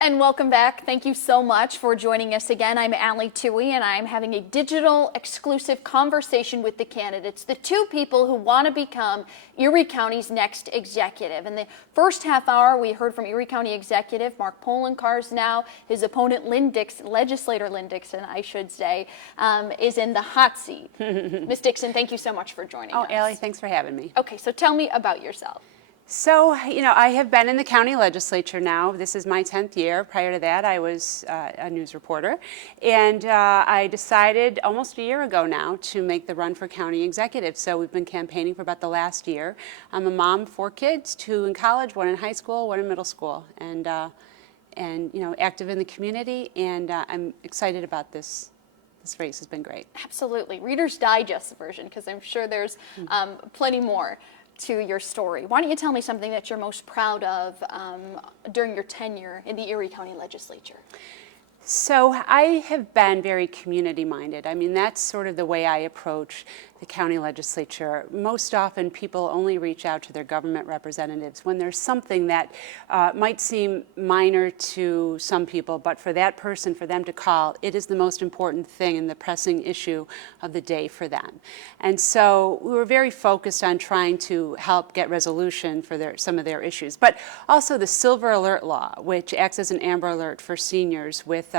And welcome back. Thank you so much for joining us again. I'm Ali Touhey, and I'm having a digital exclusive conversation with the candidates, the two people who want to become Erie County's next executive. In the first half hour, we heard from Erie County Executive Mark Poloncarz. Now his opponent, Lynne Dixon, legislator Lynne Dixon, I should say, is in the hot seat. Ms. Dixon, thank you so much for joining us. Oh, Ali, thanks for having me. Okay, so tell me about yourself. So, I have been in the county legislature now. This is my 10th year. Prior to that, I was a news reporter. And I decided almost a year ago now to make the run for county executive. So we've been campaigning for about the last year. I'm a mom of 4 kids, 2 in college, 1 in high school, 1 in middle school, and active in the community. And I'm excited about this. This race has been great. Absolutely. Reader's Digest version, because I'm sure there's plenty more to your story. Why don't you tell me something that you're most proud of during your tenure in the Erie County Legislature? So I have been very community-minded. I mean, that's sort of the way I approach the county legislature. Most often people only reach out to their government representatives when there's something that might seem minor to some people, but for that person, for them to call, it is the most important thing and the pressing issue of the day for them. And so we were very focused on trying to help get resolution for some of their issues, but also the Silver Alert Law, which acts as an amber alert for seniors with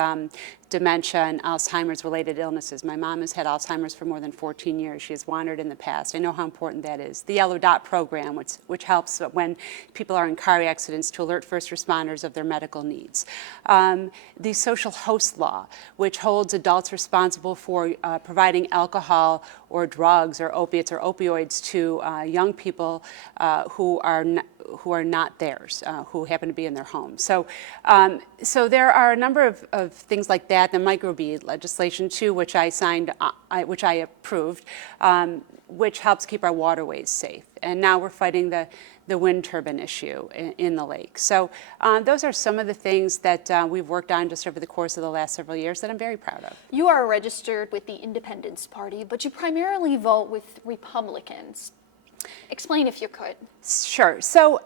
dementia and Alzheimer's related illnesses. My mom has had Alzheimer's for more than 14 years. She has wandered in the past. I know how important that is. The Yellow Dot program, which helps when people are in car accidents to alert first responders of their medical needs. The Social Host Law, which holds adults responsible for providing alcohol or drugs or opiates or opioids to young people who are not theirs, who happen to be in their home. So there are a number of things like that. The microbead legislation too, which I signed, which I approved, which helps keep our waterways safe. And now we're fighting the wind turbine issue in the lake. So those are some of the things that we've worked on just over the course of the last several years that I'm very proud of. You are registered with the Independence Party, but you primarily vote with Republicans. Explain if you could. Sure. So,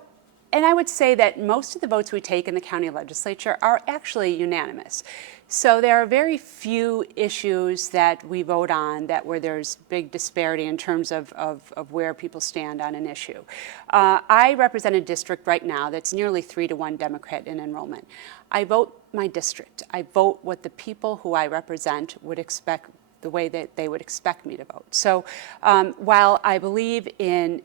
and I would say that most of the votes we take in the county legislature are actually unanimous. So there are very few issues that we vote on where there's big disparity in terms of where people stand on an issue. I represent a district right now that's nearly 3-to-1 Democrat in enrollment. I vote my district. I vote what the people who I represent would expect, the way that they would expect me to vote. So while I believe in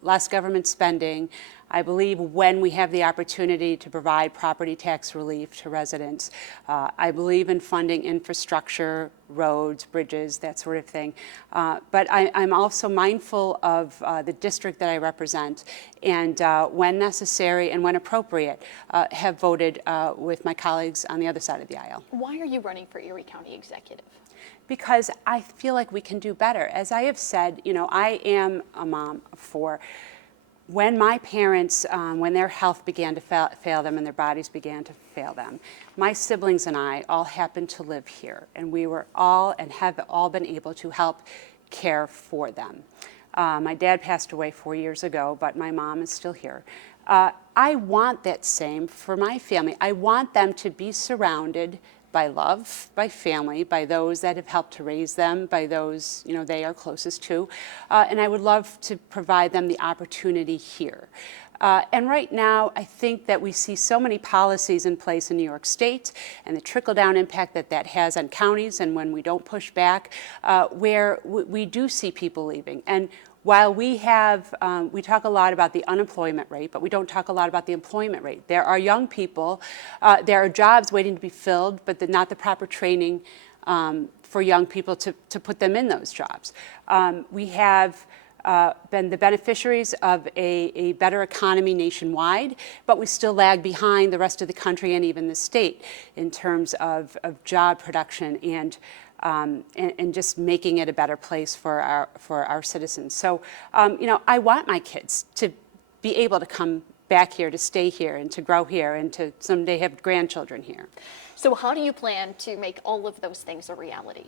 less government spending, I believe when we have the opportunity to provide property tax relief to residents, I believe in funding infrastructure, roads, bridges, that sort of thing. But I'm also mindful of the district that I represent, and when necessary and when appropriate, have voted with my colleagues on the other side of the aisle. Why are you running for Erie County Executive? Because I feel like we can do better. As I have said, I am a mom of 4. When my parents, when their health began to fail them and their bodies began to fail them, my siblings and I all happened to live here, and we were all and have all been able to help care for them. My dad passed away 4 years ago, but my mom is still here. I want that same for my family. I want them to be surrounded by love, by family, by those that have helped to raise them, by those they are closest to, and I would love to provide them the opportunity here. And right now, I think that we see so many policies in place in New York State and the trickle-down impact that has on counties, and when we don't push back, where we do see people leaving. And while we talk a lot about the unemployment rate, but we don't talk a lot about the employment rate. There are young people, there are jobs waiting to be filled, but not the proper training for young people to put them in those jobs. We have been the beneficiaries of a better economy nationwide, but we still lag behind the rest of the country and even the state in terms of job production and just making it a better place for our citizens. So, I want my kids to be able to come back here, to stay here, and to grow here, and to someday have grandchildren here. So how do you plan to make all of those things a reality?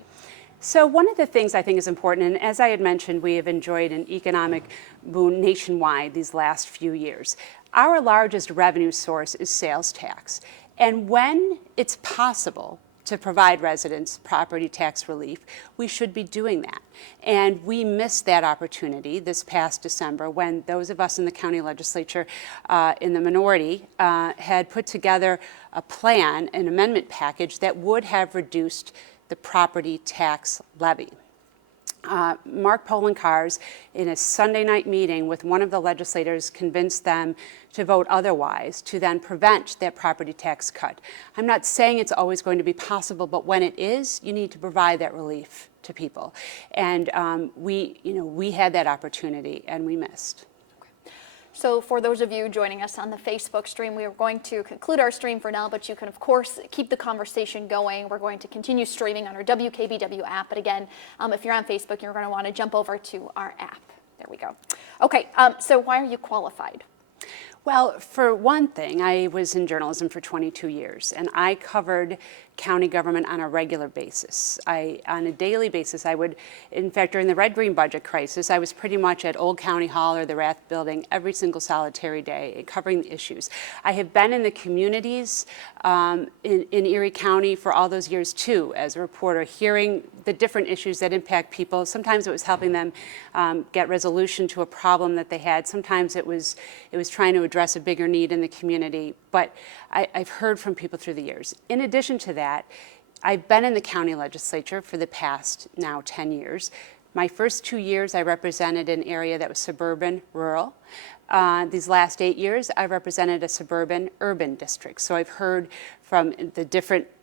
So one of the things I think is important, and as I had mentioned, we have enjoyed an economic boom nationwide these last few years. our largest revenue source is sales tax. And when it's possible to provide residents property tax relief, we should be doing that. And we missed that opportunity this past December when those of us in the county legislature in the minority had put together a plan, an amendment package that would have reduced the property tax levy. Mark Polenkars, in a Sunday night meeting with one of the legislators, convinced them to vote otherwise, to then prevent that property tax cut. I'm not saying it's always going to be possible, but when it is, you need to provide that relief to people. And we had that opportunity, and we missed. So for those of you joining us on the Facebook stream, we are going to conclude our stream for now, but you can, of course, keep the conversation going. We're going to continue streaming on our WKBW app. But again, if you're on Facebook, you're going to want to jump over to our app. There we go. Okay, so why are you qualified? Well, for one thing, I was in journalism for 22 years, and I covered county government on a regular basis. On a daily basis, I would, in fact, during the red-green budget crisis, I was pretty much at Old County Hall or the Rath Building every single solitary day, covering the issues. I have been in the communities in Erie County for all those years, too, as a reporter, hearing the different issues that impact people. Sometimes it was helping them get resolution to a problem that they had. Sometimes it was trying to address a bigger need in the community. But I've heard from people through the years. In addition to that, I've been in the county legislature for the past now 10 years. My first 2 years, I represented an area that was suburban, rural. These last 8 years, I've represented a suburban, urban district. So I've heard from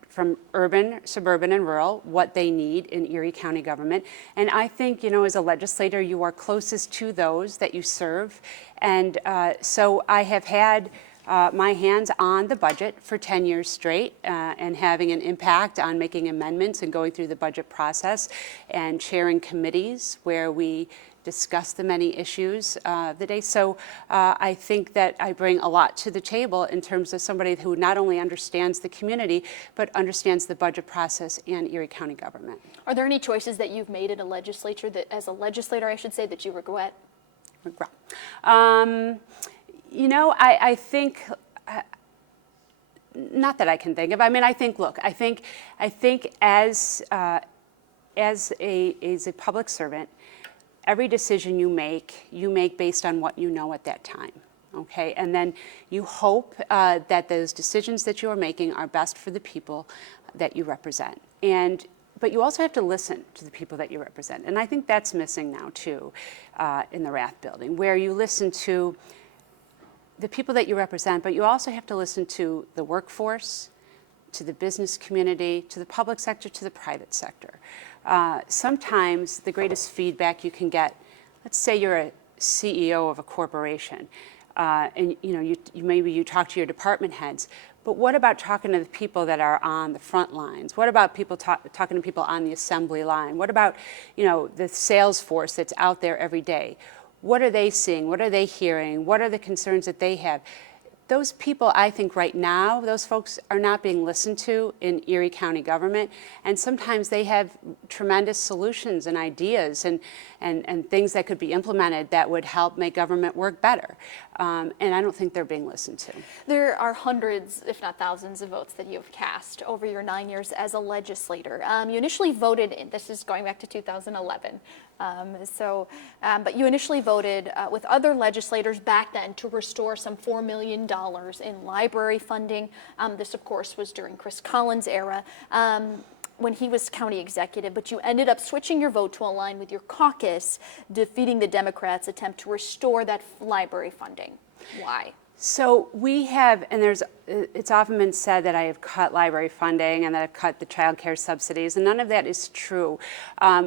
from urban, suburban, and rural, what they need in Erie County government. And I think, as a legislator, you are closest to those that you serve. And so I have had my hands on the budget for 10 years straight and having an impact on making amendments and going through the budget process and chairing committees where we discuss the many issues of the day. So I think that I bring a lot to the table in terms of somebody who not only understands the community, but understands the budget process and Erie County government. Are there any choices that you've made in a legislature, that as a legislator, I should say, that you regret? I think, not that I can think of. I mean, I think as a public servant, every decision you make based on what you know at that time, okay? And then you hope that those decisions that you are making are best for the people that you represent. But you also have to listen to the people that you represent. And I think that's missing now, too, in the Rath Building, where you listen to the people that you represent, but you also have to listen to the workforce, to the business community, to the public sector, to the private sector. Sometimes the greatest feedback you can get, let's say you're a CEO of a corporation, and maybe you talk to your department heads, but what about talking to the people that are on the front lines? What about people talking to people on the assembly line? What about the sales force that's out there every day? What are they seeing? What are they hearing? What are the concerns that they have? Those people, I think right now, those folks are not being listened to in Erie County government, and sometimes they have tremendous solutions and ideas and things that could be implemented that would help make government work better. And I don't think they're being listened to. There are hundreds, if not thousands, of votes that you have cast over your 9 years as a legislator. You initially voted, this is going back to 2011, but you initially voted with other legislators back then to restore some $4 million in library funding. This, of course, was during Chris Collins' era when he was county executive, but you ended up switching your vote to align with your caucus, defeating the Democrats' attempt to restore that library funding. Why? So we have, and it's often been said that I have cut library funding and that I've cut the child care subsidies, and none of that is true.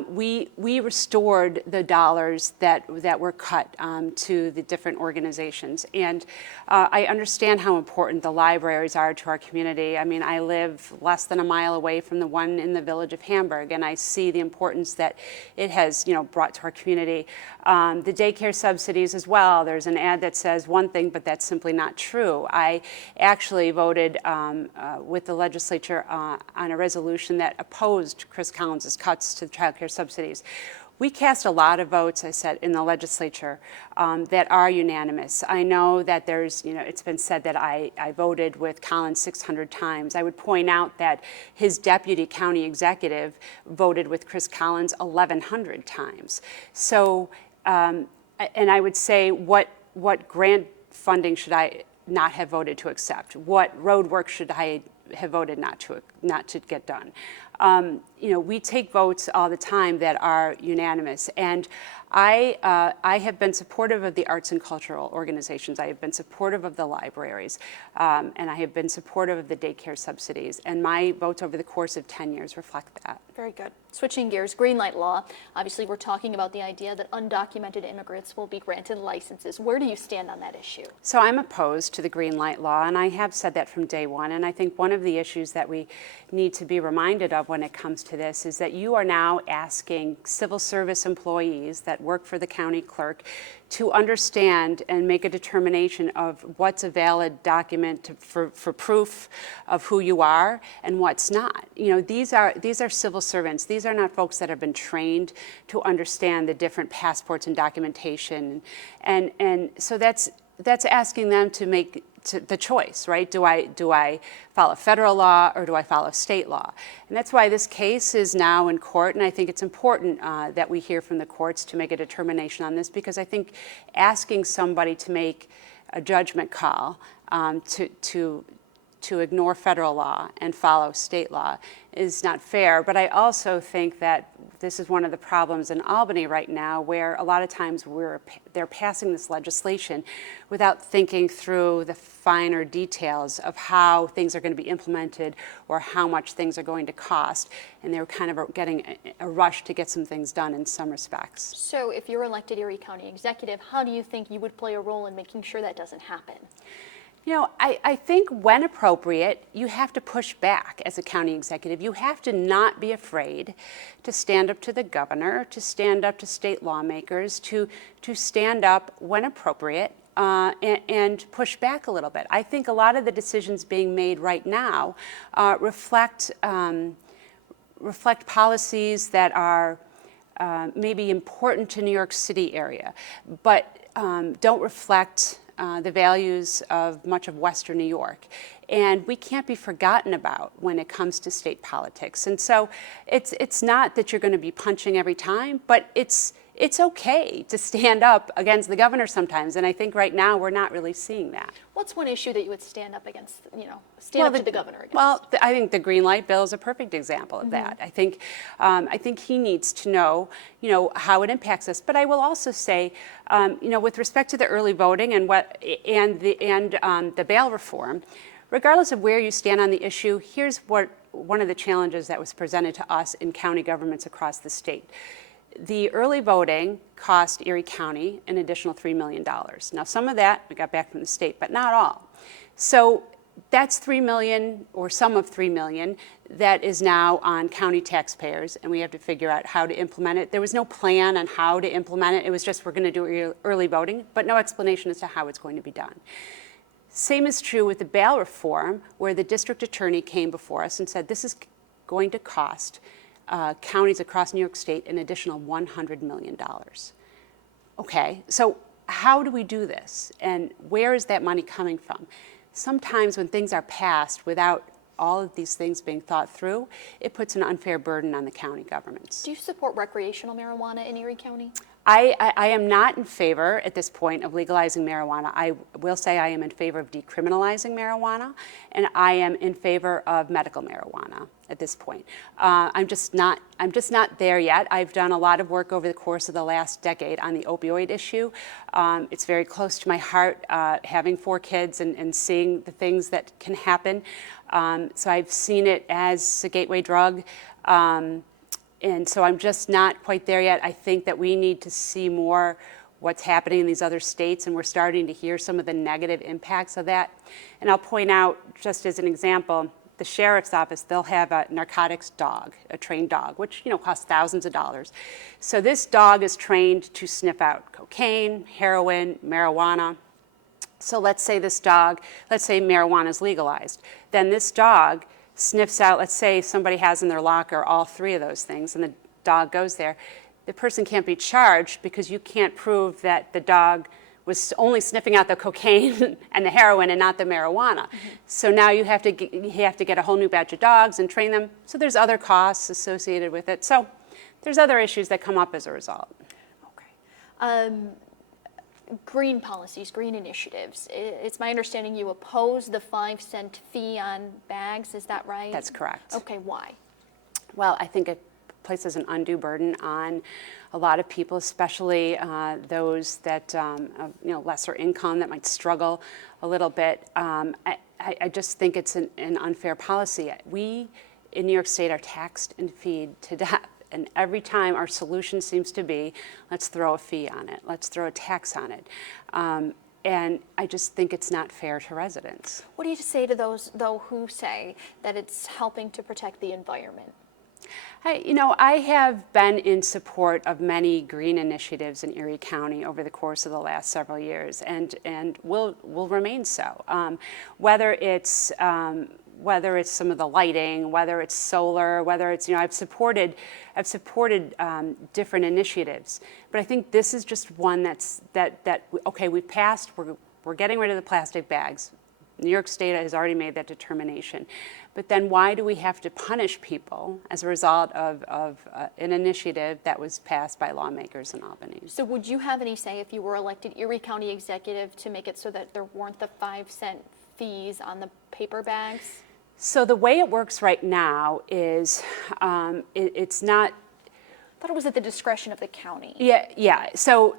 We restored the dollars that were cut to the different organizations, and I understand how important the libraries are to our community. I mean, I live less than a mile away from the one in the village of Hamburg, and I see the importance that it has, brought to our community. The daycare subsidies as well. There's an ad that says one thing, but that's simply not true. I actually voted with the legislature on a resolution that opposed Chris Collins' cuts to the child care subsidies. We cast a lot of votes, I said, in the legislature that are unanimous. I know that there's, it's been said that I voted with Collins 600 times. I would point out that his deputy county executive voted with Chris Collins 1,100 times. So, and I would say, what grant funding should I not have voted to accept? What road work should I have voted not to get done? We take votes all the time that are unanimous, and I have been supportive of the arts and cultural organizations. I have been supportive of the libraries, and I have been supportive of the daycare subsidies, and my votes over the course of 10 years reflect that. Very good. Switching gears, Greenlight law. Obviously, we're talking about the idea that undocumented immigrants will be granted licenses. Where do you stand on that issue? So I'm opposed to the Greenlight law, and I have said that from day one. And I think one of the issues that we need to be reminded of when it comes to this is that you are now asking civil service employees that work for the county clerk to understand and make a determination of what's a valid document for proof of who you are and what's not. These are civil servants. These are not folks that have been trained to understand the different passports and documentation. And so that's asking them to make the choice, right? Do I follow federal law or do I follow state law? And that's why this case is now in court, and I think it's important that we hear from the courts to make a determination on this, because I think asking somebody to make a judgment call to ignore federal law and follow state law is not fair. But I also think that this is one of the problems in Albany right now, where a lot of times they're passing this legislation without thinking through the finer details of how things are going to be implemented or how much things are going to cost. And they're kind of getting a rush to get some things done in some respects. So if you're elected Erie County Executive, how do you think you would play a role in making sure that doesn't happen? I think when appropriate, you have to push back as a county executive. You have to not be afraid to stand up to the governor, to stand up to state lawmakers, to stand up when appropriate and push back a little bit. I think a lot of the decisions being made right now reflect policies that are maybe important to New York City area, but don't reflect the values of much of Western New York. And we can't be forgotten about when it comes to state politics. And so it's not that you're going to be punching every time, but it's okay to stand up against the governor sometimes. And I think right now we're not really seeing that. What's one issue that you would stand up against, stand up to the governor against? Well, I think the Greenlight bill is a perfect example of that. I think he needs to know, how it impacts us. But I will also say, with respect to the early voting and the bail reform, regardless of where you stand on the issue, here's one of the challenges that was presented to us in county governments across the state. The early voting cost Erie County an additional $3 million. Now, some of that we got back from the state, but not all. So that's $3 million, or some of $3 million, that is now on county taxpayers, and we have to figure out how to implement it. There was no plan on how to implement it. It was just, we're going to do early voting, but no explanation as to how it's going to be done. Same is true with the bail reform, where the district attorney came before us and said this is going to cost counties across New York State an additional $100 million. Okay, so how do we do this? And where is that money coming from? Sometimes when things are passed without all of these things being thought through, it puts an unfair burden on the county governments. Do you support recreational marijuana in Erie County? I am not in favor at this point of legalizing marijuana. I will say I am in favor of decriminalizing marijuana, and I am in favor of medical marijuana at this point. I'm just not there yet. I've done a lot of work over the course of the last decade on the opioid issue. It's very close to my heart, having 4 kids and seeing the things that can happen. So I've seen it as a gateway drug. And so I'm just not quite there yet. I think that we need to see more what's happening in these other states, and we're starting to hear some of the negative impacts of that. And I'll point out, just as an example, the sheriff's office, they'll have a narcotics dog, a trained dog, which costs thousands of dollars. So this dog is trained to sniff out cocaine, heroin, marijuana. So let's say marijuana is legalized. Then this dog sniffs out, let's say somebody has in their locker all 3 of those things, and the dog goes there. the person can't be charged because you can't prove that the dog was only sniffing out the cocaine and the heroin and not the marijuana. So now you have to get a whole new batch of dogs and train them. So there's other costs associated with it. So there's other issues that come up as a result. Okay. Green policies, green initiatives. It's my understanding you oppose the 5-cent fee on bags. Is that right? That's correct. Okay, why? Well, I think it places an undue burden on a lot of people, especially those that lesser income that might struggle a little bit. I just think it's an unfair policy. We in New York State are taxed and feed to death. And every time our solution seems to be, let's throw a fee on it, let's throw a tax on it. And I just think it's not fair to residents. What do you say to those, though, who say that it's helping to protect the environment? I have been in support of many green initiatives in Erie County over the course of the last several years, and will remain so. Whether it's some of the lighting, whether it's solar, whether it's I've supported different initiatives, but I think this is just one that okay, we've passed. We're getting rid of the plastic bags. New York State has already made that determination. But then why do we have to punish people as a result of an initiative that was passed by lawmakers in Albany? So would you have any say if you were elected Erie County Executive to make it so that there weren't the 5-cent fees on the paper bags? So the way it works right now is it's not. I thought it was at the discretion of the county. Yeah. So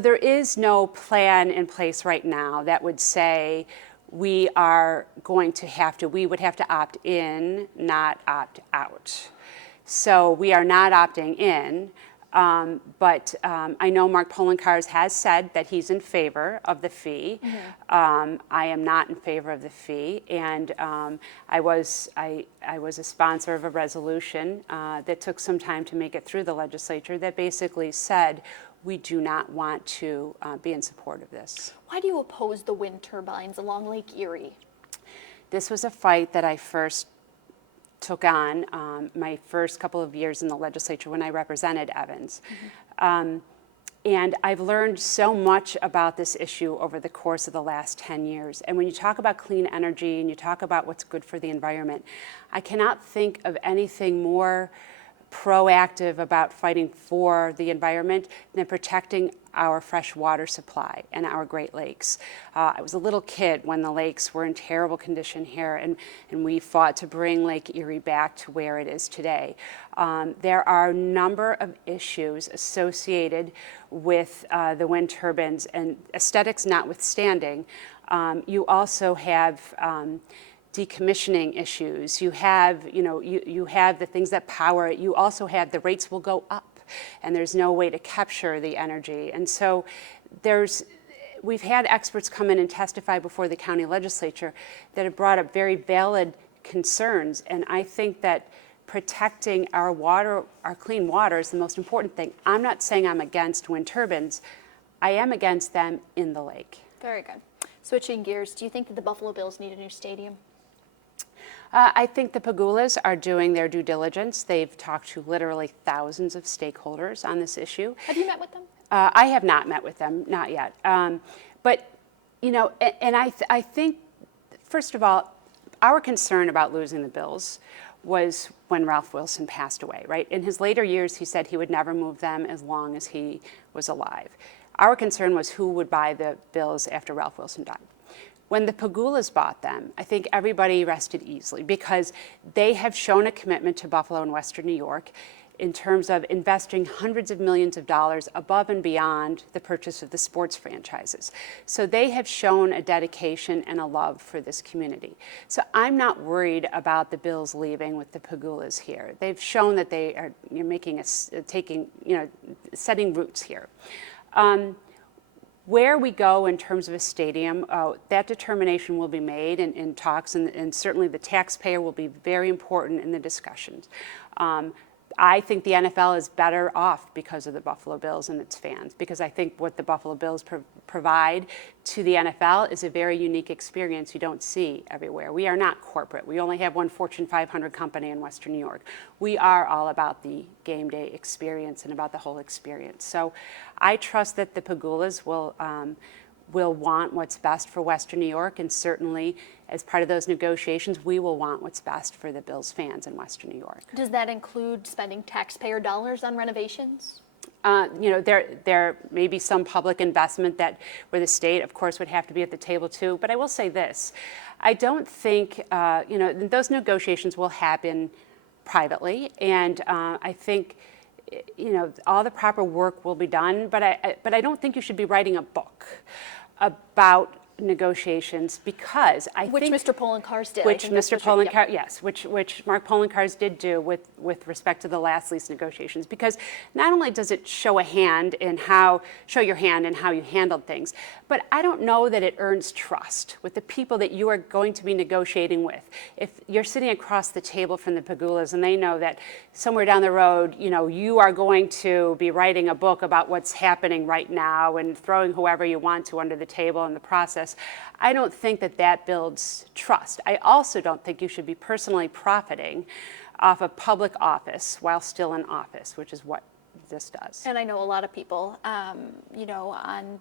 there is no plan in place right now that would say we would have to opt in, not opt out. So we are not opting in, but I know Mark Polenkars has said that he's in favor of the fee. I am not in favor of the fee, and I was a sponsor of a resolution that took some time to make it through the legislature that basically said we do not want to be in support of this. Why do you oppose the wind turbines along Lake Erie? This was a fight that I first took on my first couple of years in the legislature when I represented Evans. And I've learned so much about this issue over the course of the last 10 years. And when you talk about clean energy and you talk about what's good for the environment, I cannot think of anything more proactive about fighting for the environment than protecting our fresh water supply and our Great Lakes. I was a little kid when the lakes were in terrible condition here, and we fought to bring Lake Erie back to where it is today. There are a number of issues associated with the wind turbines, and aesthetics notwithstanding, you also have decommissioning issues. You have, you have the things that power it. You also have the rates will go up, and there's no way to capture the energy. And so we've had experts come in and testify before the county legislature that have brought up very valid concerns. And I think that protecting our water, our clean water, is the most important thing. I'm not saying I'm against wind turbines. I am against them in the lake. Very good. Switching gears, do you think that the Buffalo Bills need a new stadium? I think the Pagulas are doing their due diligence. They've talked to literally thousands of stakeholders on this issue. Have you met with them? I have not met with them, not yet. But, and I think, first of all, our concern about losing the Bills was when Ralph Wilson passed away, right? In his later years, he said he would never move them as long as he was alive. Our concern was who would buy the Bills after Ralph Wilson died. When the Pagulas bought them, I think everybody rested easily because they have shown a commitment to Buffalo and Western New York in terms of investing hundreds of millions of dollars above and beyond the purchase of the sports franchises. So they have shown a dedication and a love for this community. So I'm not worried about the Bills leaving with the Pagulas here. They've shown that they are setting roots here. Where we go in terms of a stadium, that determination will be made in talks, and certainly the taxpayer will be very important in the discussions. I think the NFL is better off because of the Buffalo Bills and its fans, because I think what the Buffalo Bills provide to the NFL is a very unique experience you don't see everywhere. We are not corporate. We only have one Fortune 500 company in Western New York. We are all about the game day experience and about the whole experience. So I trust that the Pegulas will want what's best for Western New York, and certainly as part of those negotiations, we will want what's best for the Bills fans in Western New York. Does that include spending taxpayer dollars on renovations? There may be some public investment where the state, of course, would have to be at the table too. But I will say this: I don't think those negotiations will happen privately, and I think all the proper work will be done. But I don't think you should be writing a book about negotiations, because which Mr. Poloncarz did. Which Mr. Poloncarz, yes, which Mark Poloncarz did do with respect to the last lease negotiations, because not only does it show your hand in how you handled things, but I don't know that it earns trust with the people that you are going to be negotiating with. If you're sitting across the table from the Pegulas and they know that somewhere down the road, you are going to be writing a book about what's happening right now and throwing whoever you want to under the table in the process, I don't think that builds trust. I also don't think you should be personally profiting off of public office while still in office, which is what this does. And I know a lot of people, on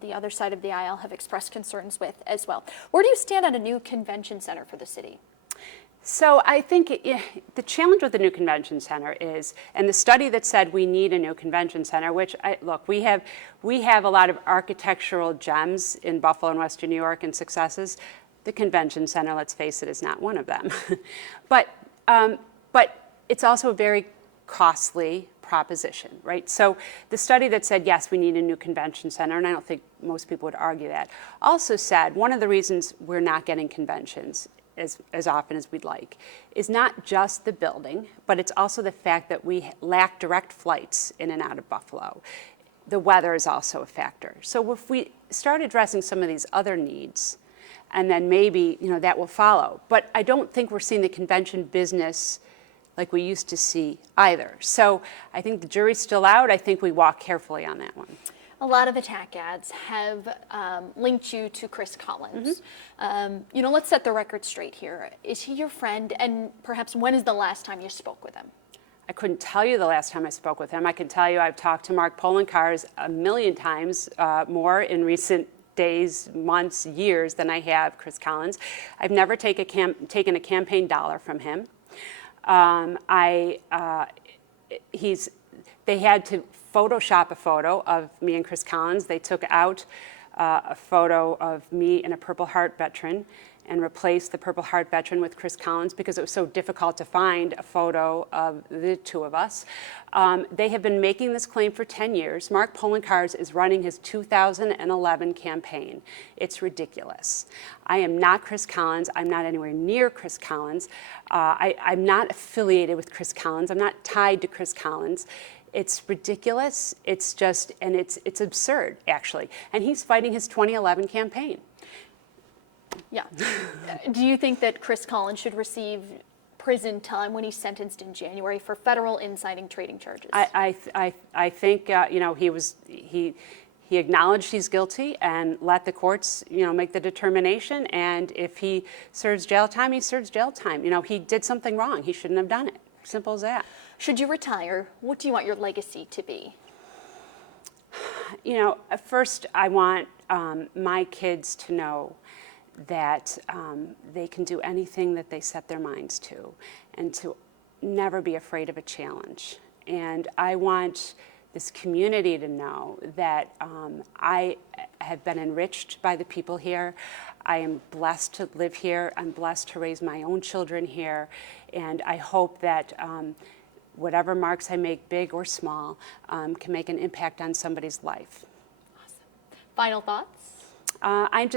the other side of the aisle have expressed concerns with as well. Where do you stand on a new convention center for the city? So I think the challenge with the new convention center is, and the study that said we need a new convention center, which we have a lot of architectural gems in Buffalo and Western New York and successes. The convention center, let's face it, is not one of them. But it's also a very costly proposition, right? So the study that said, yes, we need a new convention center, and I don't think most people would argue that, also said one of the reasons we're not getting conventions as often as we'd like is not just the building, but it's also the fact that we lack direct flights in and out of Buffalo. The weather is also a factor. So if we start addressing some of these other needs, and then maybe that will follow. But I don't think we're seeing the convention business like we used to see either. So I think the jury's still out. I think we walk carefully on that one. A lot of attack ads have linked you to Chris Collins. Mm-hmm. Let's set the record straight here. Is he your friend? And perhaps when is the last time you spoke with him? I couldn't tell you the last time I spoke with him. I can tell you I've talked to Mark Poloncarz a million times more in recent days, months, years than I have Chris Collins. I've never taken a campaign dollar from him. They had to Photoshop a photo of me and Chris Collins. They took out a photo of me and a Purple Heart veteran and replaced the Purple Heart veteran with Chris Collins because it was so difficult to find a photo of the two of us. They have been making this claim for 10 years. Mark Poloncarz is running his 2011 campaign. It's ridiculous. I am not Chris Collins. I'm not anywhere near Chris Collins. I'm not affiliated with Chris Collins. I'm not tied to Chris Collins. It's ridiculous. It's just, and it's absurd, actually. And he's fighting his 2011 campaign. Yeah. Do you think that Chris Collins should receive prison time when he's sentenced in January for federal inciting trading charges? I think he acknowledged he's guilty and let the courts make the determination. And if he serves jail time, he serves jail time. He did something wrong. He shouldn't have done it. Simple as that. Should you retire, what do you want your legacy to be? First I want my kids to know that they can do anything that they set their minds to, and to never be afraid of a challenge. And I want this community to know that I have been enriched by the people here. I am blessed to live here. I'm blessed to raise my own children here. And I hope that whatever marks I make, big or small, can make an impact on somebody's life. Awesome. Final thoughts? I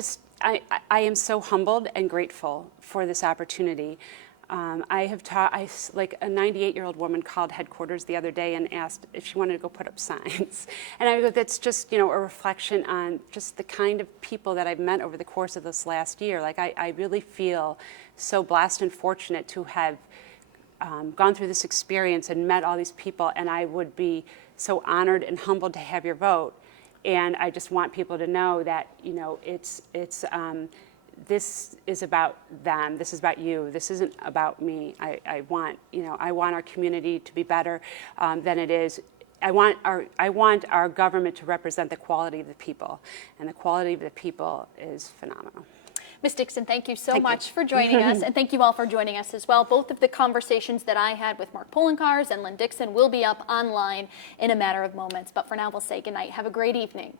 am so humbled and grateful for this opportunity. I have taught, like a 98-year-old woman called headquarters the other day and asked if she wanted to go put up signs. And I go, that's just, a reflection on just the kind of people that I've met over the course of this last year. Like, I really feel so blessed and fortunate to have gone through this experience and met all these people, and I would be so honored and humbled to have your vote. And I just want people to know that, you know, this is about them. This is about you. This isn't about me. I want our community to be better than it is. I want our government to represent the quality of the people, and the quality of the people is phenomenal. Ms. Dixon, thank you so much for joining us, and thank you all for joining us as well. Both of the conversations that I had with Mark Poloncarz and Lynne Dixon will be up online in a matter of moments. But for now, we'll say goodnight. Have a great evening.